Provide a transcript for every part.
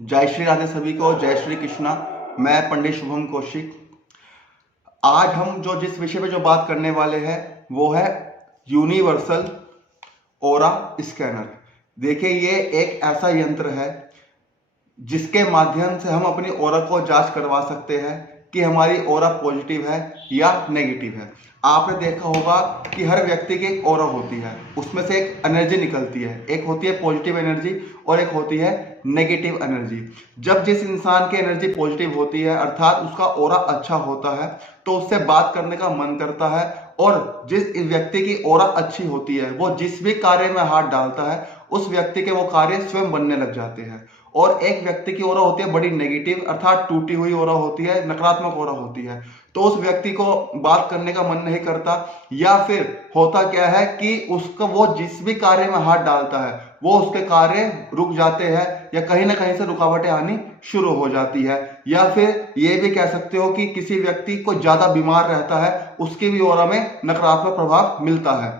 जय श्री राधे सभी को, जय श्री कृष्णा। मैं पंडित शुभम कौशिक। आज हम जिस विषय पे बात करने वाले हैं वो है यूनिवर्सल ओरा स्कैनर। देखिए, ये एक ऐसा यंत्र है जिसके माध्यम से हम अपनी ओरा को जांच करवा सकते हैं कि हमारी ओरा पॉजिटिव है या नेगेटिव है। आपने देखा होगा कि हर व्यक्ति की एक ओरा होती है, उसमें से एक एनर्जी निकलती है। एक होती है पॉजिटिव एनर्जी और एक होती है नेगेटिव एनर्जी। जब जिस इंसान की एनर्जी पॉजिटिव होती है, अर्थात उसका ओरा अच्छा होता है, तो उससे बात करने का मन करता है। और जिस व्यक्ति की ओरा अच्छी होती है, वो जिस भी कार्य में हाथ डालता है, उस व्यक्ति के वो कार्य स्वयं बनने लग जाते हैं। और एक व्यक्ति की ओरा होती है बड़ी नेगेटिव, अर्थात टूटी हुई ओरा होती है, नकारात्मक ओरा होती है, तो उस व्यक्ति को बात करने का मन नहीं करता। या फिर होता क्या है कि उसका वो जिस भी कार्य में हाथ डालता है, वो उसके कार्य रुक जाते हैं या कहीं ना कहीं से रुकावटें आनी शुरू हो जाती है। या फिर ये भी कह सकते हो कि किसी व्यक्ति को ज्यादा बीमार रहता है, उसकी भी ओरा में नकारात्मक प्रभाव मिलता है।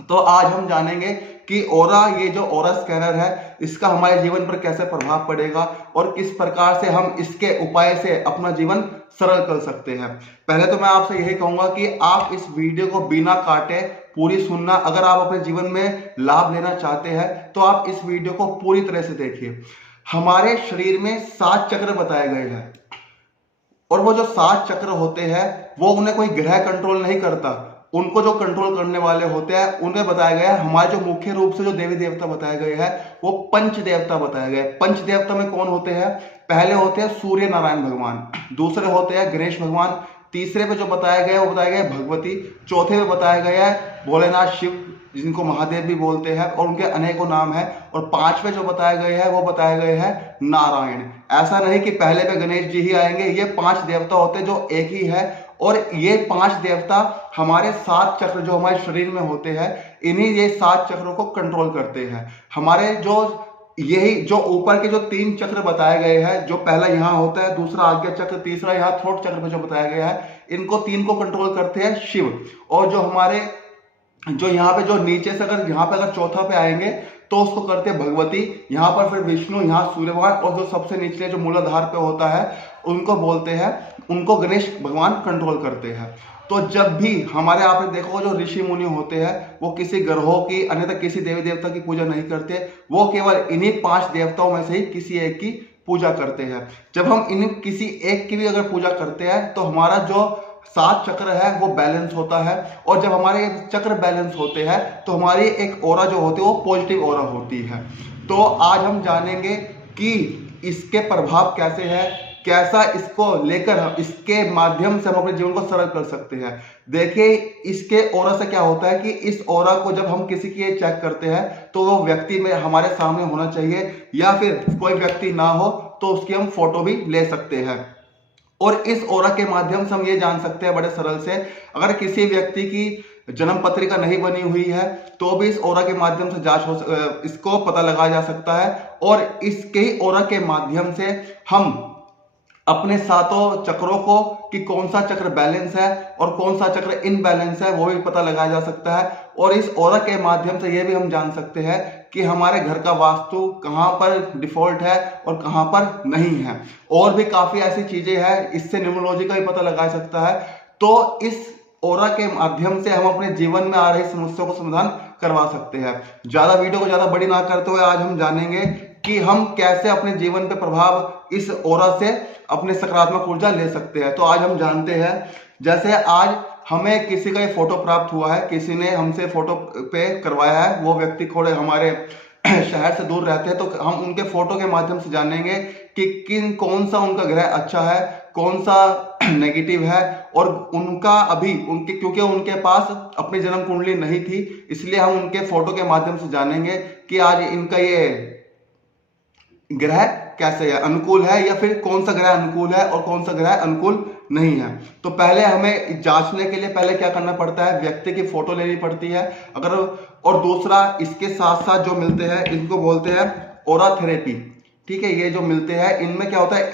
तो आज हम जानेंगे कि ओरा, ये जो ओरा स्कैनर है, इसका हमारे जीवन पर कैसे प्रभाव पड़ेगा और किस प्रकार से हम इसके उपाय से अपना जीवन सरल कर सकते हैं। पहले तो मैं आपसे यही कहूंगा कि आप इस वीडियो को बिना काटे पूरी सुनना। अगर आप अपने जीवन में लाभ लेना चाहते हैं तो आप इस वीडियो को पूरी तरह से देखिए। हमारे शरीर में 7 चक्र बताए गए हैं और वो जो 7 चक्र होते हैं, वो उन्हें कोई ग्रह कंट्रोल नहीं करता। उनको जो कंट्रोल करने वाले होते हैं उन्हें बताया गया है। हमारे जो मुख्य रूप से जो देवी देवता बताए गए हैं वो पंच देवता बताए गए। पंच देवता में कौन होते हैं? पहले होते हैं सूर्य नारायण भगवान, दूसरे होते हैं गणेश भगवान, तीसरे पे जो बताया गया वो बताया गया भगवती, चौथे में बताया गया है भोलेनाथ शिव, जिनको महादेव भी बोलते हैं और उनके अनेकों नाम है, और 5वें जो बताए गए हैं वो बताए गए हैं नारायण। ऐसा नहीं कि पहले पे गणेश जी ही आएंगे, ये 5 देवता होते हैं जो एक ही है। और ये 5 देवता हमारे 7 चक्र जो हमारे शरीर में होते हैं, इन्हीं ये 7 चक्रों को कंट्रोल करते हैं। हमारे जो यही जो ऊपर के जो 3 चक्र बताए गए हैं, जो पहला यहाँ होता है, दूसरा आज्ञा चक्र, तीसरा यहाँ थ्रोट चक्र पे जो बताया गया है, इनको 3 को कंट्रोल करते हैं शिव। और जो हमारे जो यहाँ पे जो नीचे से अगर यहाँ पे अगर चौथा पे आएंगे तो उसको करते हैं भगवती, यहाँ पर फिर विष्णु, यहाँ सूर्य भगवान, और जो सबसे निचले जो मूलाधार पे होता है उनको बोलते हैं, उनको गणेश भगवान कंट्रोल करते हैं। तो जब भी हमारे आपने देखो जो ऋषि मुनि होते हैं वो किसी ग्रहों की, अन्यथा किसी देवी देवता की पूजा नहीं करते, वो केवल इन्हीं 5 देवताओं में से ही किसी एक की पूजा करते हैं। जब हम इन किसी एक की भी अगर पूजा करते हैं तो हमारा जो 7 चक्र है वो बैलेंस होता है। और जब हमारे चक्र बैलेंस होते हैं तो हमारी एक ओरा जो होती है वो पॉजिटिव ओरा होती है। तो आज हम जानेंगे कि इसके प्रभाव कैसे है, कैसा इसको लेकर हम इसके माध्यम से हम अपने जीवन को सरल कर सकते हैं। देखिए, इसके ओरा से क्या होता है कि इस ओरा को जब हम किसी की चेक करते हैं तो वो व्यक्ति में हमारे सामने होना चाहिए, या फिर कोई व्यक्ति ना हो तो उसकी हम फोटो भी ले सकते हैं। और इस ओरा के माध्यम से हम ये जान सकते हैं बड़े सरल से, अगर किसी व्यक्ति की जन्म पत्रिका नहीं बनी हुई है तो भी इस ओरा के माध्यम से इसको पता लगाया जा सकता है। और इसके ही ओरा के माध्यम से हम अपने 7 चक्रों को कि कौन सा चक्र बैलेंस है और कौन सा चक्र इनबैलेंस है वो भी पता लगाया जा सकता है। और इस ओरा के माध्यम से ये भी हम जान सकते हैं कि हमारे घर का वास्तु कहाँ पर डिफॉल्ट है और कहाँ पर नहीं है। और भी काफी ऐसी चीजें हैं, इससे न्यूमरोलॉजी का भी पता लगाया सकता है। तो इस ओरा के माध्यम से हम अपने जीवन में आ रही समस्याओं को समाधान करवा सकते हैं। ज्यादा वीडियो को ज्यादा बड़ी ना करते हुए आज हम जानेंगे कि हम कैसे अपने जीवन पे प्रभाव इस ओरा से अपने सकारात्मक ऊर्जा ले सकते हैं। तो आज हम जानते हैं, जैसे आज हमें किसी का ये फोटो प्राप्त हुआ है, किसी ने हमसे फोटो पे करवाया है, वो व्यक्ति थोड़े हमारे शहर से दूर रहते हैं, तो हम उनके फोटो के माध्यम से जानेंगे कि कौन सा उनका ग्रह अच्छा है, कौन सा नेगेटिव है। और उनका अभी उनके, क्योंकि उनके पास अपनी जन्म कुंडली नहीं थी, इसलिए हम उनके फोटो के माध्यम से जानेंगे कि आज इनका ये ग्रह कैसे है, अनुकूल है, या फिर कौन सा ग्रह अनुकूल है और कौन सा ग्रह अनुकूल नहीं है। तो पहले हमें जांचने के लिए पहले क्या करना पड़ता है, व्यक्ति की फोटो लेनी पड़ती है अगर। और दूसरा, इसके साथ साथ जो मिलते हैं इनको बोलते हैं ओरा थेरेपी। ठीक है, ये जो मिलते हैं इनमें क्या होता है,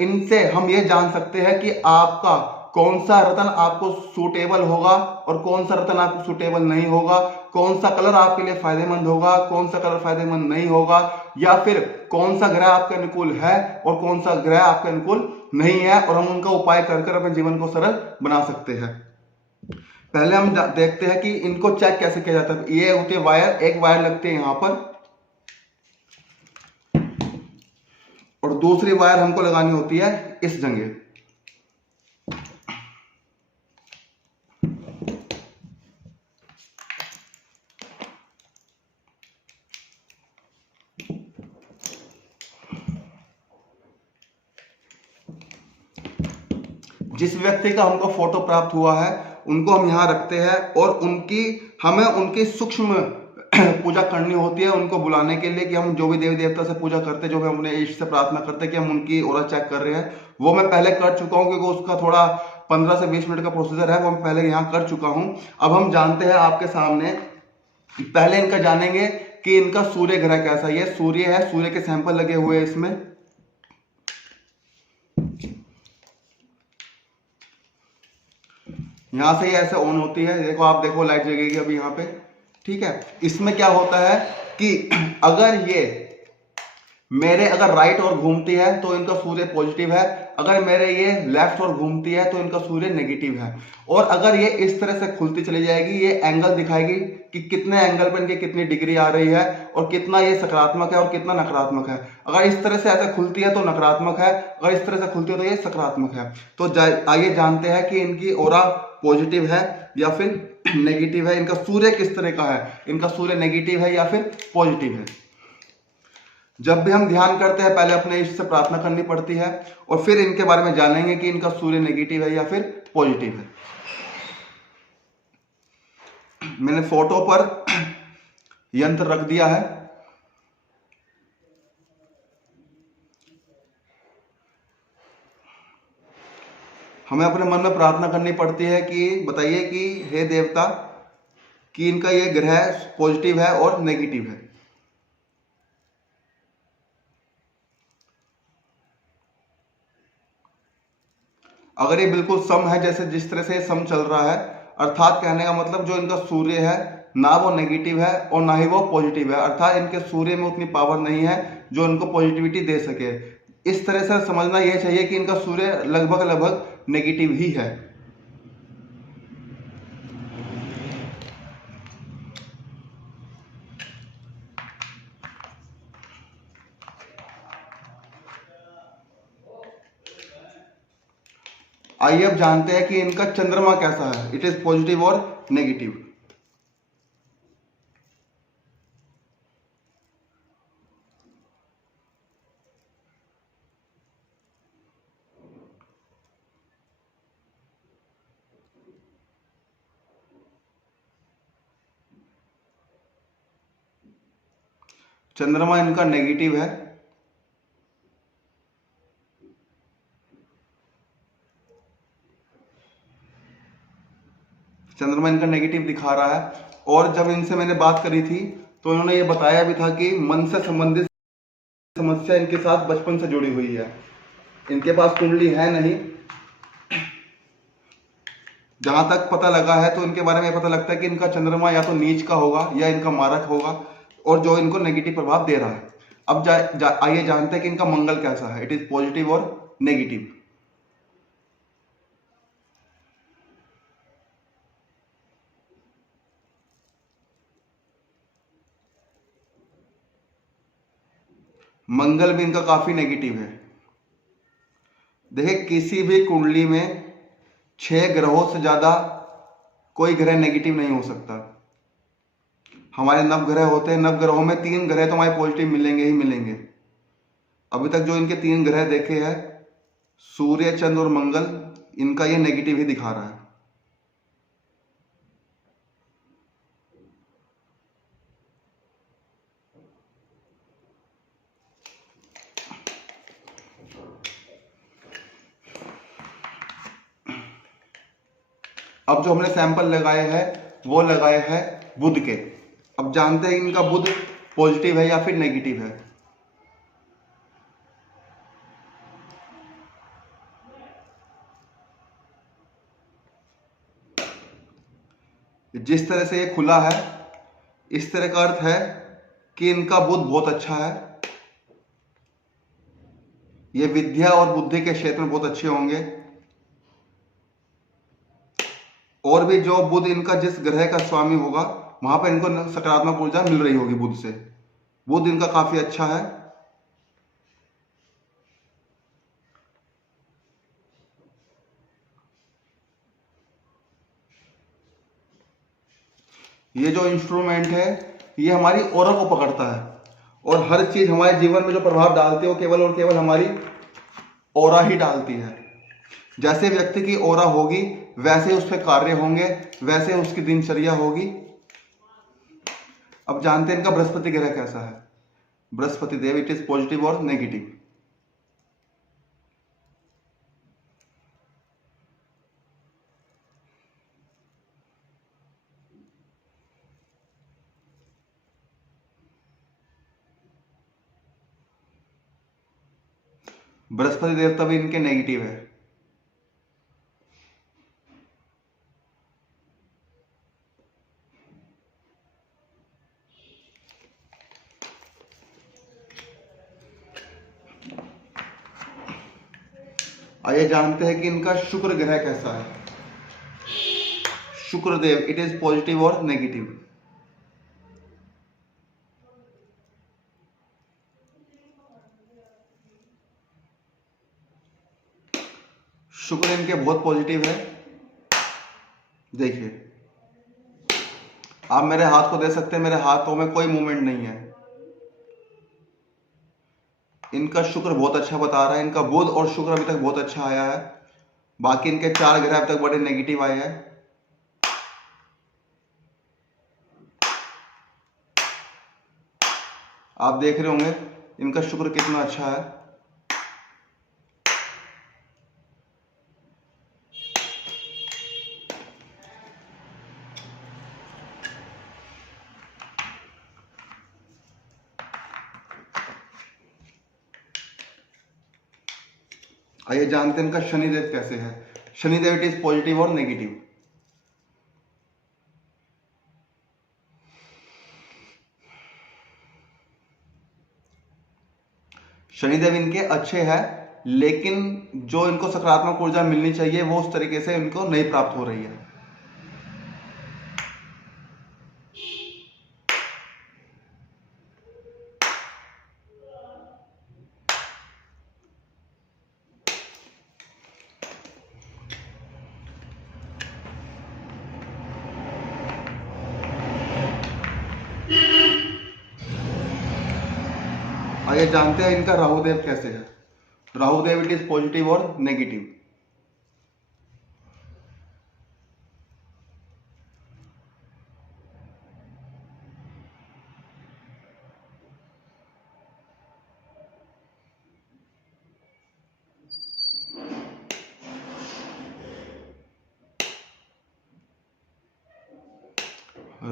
इनसे हम ये जान सकते हैं कि आपका कौन सा रत्न आपको सूटेबल होगा और कौन सा रत्न आपको सूटेबल नहीं होगा, कौन सा कलर आपके लिए फायदेमंद होगा, कौन सा कलर फायदेमंद नहीं होगा, या फिर कौन सा ग्रह आपके अनुकूल है और कौन सा ग्रह आपके अनुकूल नहीं है, और हम उनका उपाय कर कर अपने जीवन को सरल बना सकते हैं। पहले हम देखते हैं कि इनको चेक कैसे किया जाता है। ये होती है वायर, एक वायर लगती है यहां पर और दूसरी वायर हमको लगानी होती है इस जगह। जिस व्यक्ति का हमको फोटो प्राप्त हुआ है उनको हम यहाँ रखते हैं और हमें उनकी सूक्ष्म पूजा करनी होती है, उनको बुलाने के लिए कि हम जो भी देवी देवता से पूजा करते हैं, जो भी हम अपने इष्ट से प्रार्थना करते हैं कि हम उनकी ऑरा चेक कर रहे हैं, वो मैं पहले कर चुका हूँ क्योंकि उसका थोड़ा 15 से 20 मिनट का प्रोसीजर है, वो मैं पहले यहाँ कर चुका हूँ। अब हम जानते हैं आपके सामने, पहले इनका जानेंगे कि इनका सूर्य ग्रह कैसा है। ये सूर्य है, सूर्य के सैंपल लगे हुए हैं इसमें। यहां से ये ऐसे ऑन होती है, देखो आप देखो लाइट जगेगी अभी यहाँ पे, ठीक है। इसमें क्या होता है कि अगर ये मेरे अगर राइट और घूमती है तो इनका सूर्य पॉजिटिव है, अगर मेरे ये लेफ्ट और घूमती है तो इनका सूर्य नेगेटिव है। और अगर ये इस तरह से खुलती चली जाएगी, ये एंगल दिखाएगी कि कितने एंगल पर इनकी कितनी डिग्री आ रही है और कितना ये सकारात्मक है और कितना नकारात्मक है। अगर इस तरह से ऐसे खुलती है तो नकारात्मक है, अगर इस तरह से खुलती है तो ये सकारात्मक है। तो आइए जानते हैं कि इनकी ऑरा पॉजिटिव है या फिर नेगेटिव है, इनका सूर्य किस तरह का है, इनका सूर्य नेगेटिव है या फिर पॉजिटिव है। जब भी हम ध्यान करते हैं पहले अपने इष्ट से प्रार्थना करनी पड़ती है और फिर इनके बारे में जानेंगे कि इनका सूर्य नेगेटिव है या फिर पॉजिटिव है। मैंने फोटो पर यंत्र रख दिया है। हमें अपने मन में प्रार्थना करनी पड़ती है कि बताइए कि हे देवता कि इनका ये ग्रह पॉजिटिव है और नेगेटिव है। अगर ये बिल्कुल सम है, जैसे जिस तरह से सम चल रहा है, अर्थात कहने का मतलब जो इनका सूर्य है ना वो नेगेटिव है और ना ही वो पॉजिटिव है, अर्थात इनके सूर्य में उतनी पावर नहीं है जो इनको पॉजिटिविटी दे सके। इस तरह से समझना यह चाहिए कि इनका सूर्य लगभग लगभग नेगेटिव ही है। आइए अब जानते हैं कि इनका चंद्रमा कैसा है, इट इज पॉजिटिव और नेगेटिव। चंद्रमा इनका नेगेटिव है। चंद्रमा इनका नेगेटिव दिखा रहा है। और जब इनसे मैंने बात करी थी तो इन्होंने ये बताया भी था कि मन से संबंधित समस्या इनके साथ बचपन से जुड़ी हुई है। इनके पास कुंडली है नहीं, जहां तक पता लगा है तो इनके बारे में पता लगता है कि इनका चंद्रमा या तो नीच का होगा या इनका मारक होगा और जो इनको नेगेटिव प्रभाव दे रहा है। अब आइए जानते हैं कि इनका मंगल कैसा है, इट इज पॉजिटिव और नेगेटिव। मंगल भी इनका काफी नेगेटिव है। देखिए किसी भी कुंडली में 6 ग्रहों से ज्यादा कोई ग्रह नेगेटिव नहीं हो सकता। हमारे 9 ग्रह होते हैं, 9 ग्रहों में 3 ग्रह तो हमारे पॉजिटिव मिलेंगे ही मिलेंगे। अभी तक जो इनके 3 ग्रह देखे हैं, सूर्य चंद्र और मंगल, इनका ये नेगेटिव ही दिखा रहा है। अब जो हमने सैंपल लगाए हैं वो लगाए हैं बुध के। अब जानते हैं इनका बुध पॉजिटिव है या फिर नेगेटिव है। जिस तरह से ये खुला है, इस तरह का अर्थ है कि इनका बुध बहुत अच्छा है। ये विद्या और बुद्धि के क्षेत्र में बहुत अच्छे होंगे। और भी जो बुध इनका जिस ग्रह का स्वामी होगा वहां पर इनको सकारात्मक ऊर्जा मिल रही होगी बुध से। बुध इनका काफी अच्छा है। ये जो इंस्ट्रूमेंट है ये हमारी ऑरा को पकड़ता है, और हर चीज हमारे जीवन में जो प्रभाव डालती है वो केवल और केवल हमारी ऑरा ही डालती है। जैसे व्यक्ति की ऑरा होगी वैसे उस पर कार्य होंगे, वैसे उसकी दिनचर्या होगी। अब जानते हैं इनका बृहस्पति ग्रह कैसा है। बृहस्पति देव, इट इज पॉजिटिव और नेगेटिव। बृहस्पति देवता भी इनके नेगेटिव है। आइए जानते हैं कि इनका शुक्र ग्रह कैसा है। शुक्र देव, इट इज पॉजिटिव और नेगेटिव। शुक्र इनके बहुत पॉजिटिव है। देखिए, आप मेरे हाथ को दे सकते हैं, मेरे हाथों में कोई मूवमेंट नहीं है। इनका शुक्र बहुत अच्छा बता रहा है। इनका बुध और शुक्र अभी तक बहुत अच्छा आया है। बाकी इनके 4 ग्रह अभी तक बड़े नेगेटिव आए हैं। आप देख रहे होंगे इनका शुक्र कितना अच्छा है। आइए जानते हैं इनका शनिदेव कैसे है। शनिदेव, इट इज पॉजिटिव और नेगेटिव। शनिदेव इनके अच्छे हैं, लेकिन जो इनको सकारात्मक ऊर्जा मिलनी चाहिए वो उस तरीके से इनको नहीं प्राप्त हो रही है। आइए जानते हैं इनका राहुदेव कैसे है। राहुदेव, इट इज पॉजिटिव और नेगेटिव।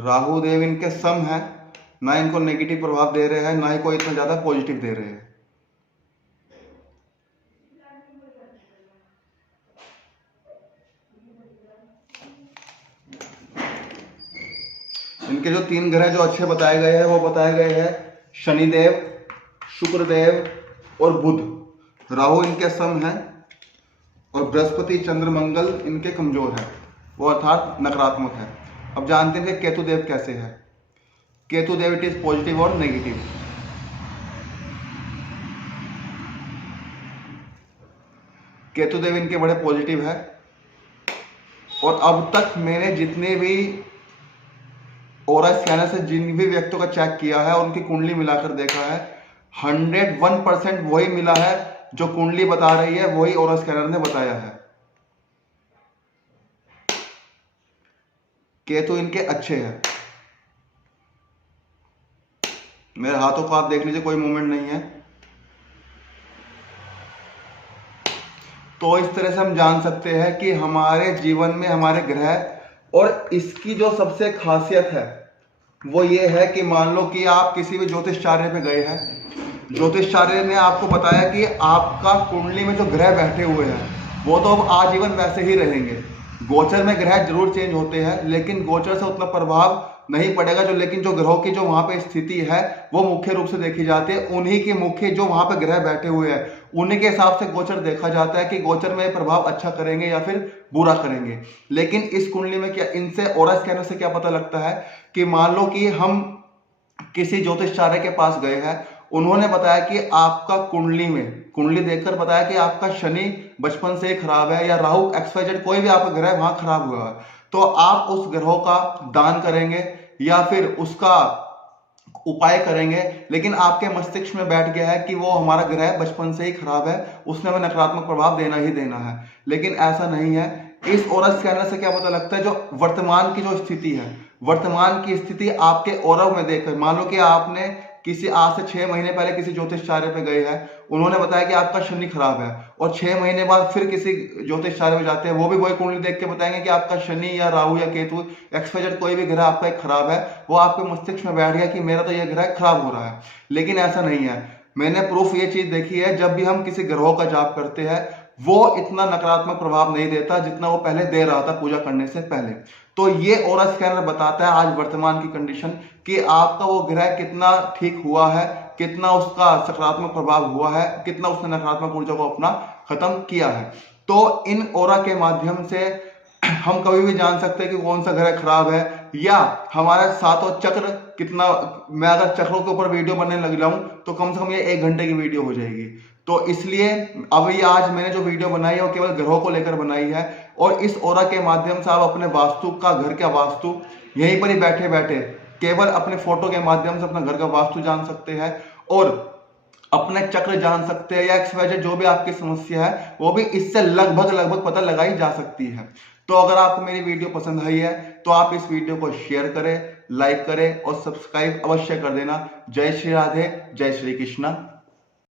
राहुदेव इनके सम है, ना इनको नेगेटिव प्रभाव दे रहे हैं, ना ही कोई इतना ज्यादा पॉजिटिव दे रहे हैं। इनके जो 3 ग्रह जो अच्छे बताए गए हैं वो बताए गए हैं शनिदेव, शुक्रदेव और बुध। राहु इनके सम है और बृहस्पति, चंद्र, मंगल इनके कमजोर है, वो अर्थात नकारात्मक है। अब जानते हैं कि केतुदेव कैसे है। केतुदेव, इट इज पॉजिटिव और नेगेटिव। केतुदेव इनके बड़े पॉजिटिव है, और अब तक मैंने जितने भी ऑरा स्कैनर से जिन भी व्यक्तियों का चेक किया है और उनकी कुंडली मिलाकर देखा है, 101% वही मिला है जो कुंडली बता रही है, वही ऑरा स्कैनर ने बताया है। केतु इनके अच्छे हैं। मेरे हाथों को आप देख लीजिए, कोई मूवमेंट नहीं है। तो इस तरह से हम जान सकते हैं कि हमारे जीवन में हमारे ग्रह, और इसकी जो सबसे खासियत है वो ये है कि मान लो कि आप किसी भी ज्योतिषाचार्य पे गए हैं, ज्योतिषाचार्य ने आपको बताया कि आपका कुंडली में जो ग्रह बैठे हुए हैं वो तो अब आजीवन वैसे ही रहेंगे। गोचर में ग्रह जरूर चेंज होते हैं, लेकिन गोचर से उतना प्रभाव नहीं पड़ेगा। लेकिन जो ग्रहों की जो वहां पे स्थिति है वो मुख्य रूप से देखी जाती है, उन्हीं के मुख्य जो वहां पे ग्रह बैठे हुए हैं उन्हीं के हिसाब से गोचर देखा जाता है कि गोचर में प्रभाव अच्छा करेंगे या फिर बुरा करेंगे। लेकिन इस कुंडली में क्या, इनसे ऑरा स्कैनर से क्या पता लगता है कि मान लो कि हम किसी ज्योतिषाचार्य के पास गए हैं, उन्होंने बताया कि आपका कुंडली देखकर बताया कि आपका शनि बचपन से ही खराब है, या राहु XYZ कोई भी आपका ग्रह वहां खराब हुआ है, तो आप उस ग्रहों का दान करेंगे या फिर उसका उपाय करेंगे। लेकिन आपके मस्तिष्क में बैठ गया है कि वो हमारा ग्रह बचपन से ही खराब है, उसने हमें नकारात्मक प्रभाव देना ही देना है। लेकिन ऐसा नहीं है। इस ऑरा स्कैनर से क्या पता लगता है, जो वर्तमान की जो स्थिति है, वर्तमान की स्थिति आपके ऑरा में देखकर, मान लो कि आपने किसी आज से 6 महीने पहले किसी ज्योतिषाचार्य पे गए हैं, उन्होंने बताया कि आपका शनि खराब है, और 6 महीने बाद फिर किसी ज्योतिषाचार्य में जाते हैं, वो भी वही कुंडली देख के बताएंगे कि आपका शनि या राहु या केतु XYZ कोई भी ग्रह आपका एक खराब है, वो आपके मस्तिष्क में बैठ गया कि मेरा तो यह ग्रह खराब हो रहा है। लेकिन ऐसा नहीं है। मैंने प्रूफ ये चीज देखी है, जब भी हम किसी ग्रहों का जाप करते हैं वो इतना नकारात्मक प्रभाव नहीं देता जितना वो पहले दे रहा था पूजा करने से पहले। तो ये ऑरा स्कैनर बताता है आज वर्तमान की कंडीशन कि आपका वो ग्रह कितना ठीक हुआ है, कितना उसका सकारात्मक प्रभाव हुआ है, कितना उसने नकारात्मक ऊर्जा को अपना खत्म किया है। तो इन ऑरा के माध्यम से हम कभी भी जान सकते हैं कि कौन सा ग्रह खराब है, या हमारे सातों चक्र कितना। मैं अगर चक्रों के ऊपर वीडियो बनने लग जाऊं तो कम से कम ये 1 घंटे की वीडियो हो जाएगी। तो इसलिए अब ये आज मैंने जो वीडियो बनाई है वो केवल ग्रहों को लेकर बनाई है, और इस ऑरा के माध्यम से आप अपने वास्तु का, घर का वास्तु यहीं पर ही बैठे बैठे केवल अपने फोटो के माध्यम से अपना घर का वास्तु जान सकते हैं, और अपने चक्र जान सकते हैं, या XYZ जो भी आपकी समस्या है वो भी इससे लगभग पता लगाई जा सकती है। तो अगर आपको मेरी वीडियो पसंद आई है तो आप इस वीडियो को शेयर करें, लाइक करें और सब्सक्राइब अवश्य कर देना। जय श्री राधे, जय श्री कृष्णा।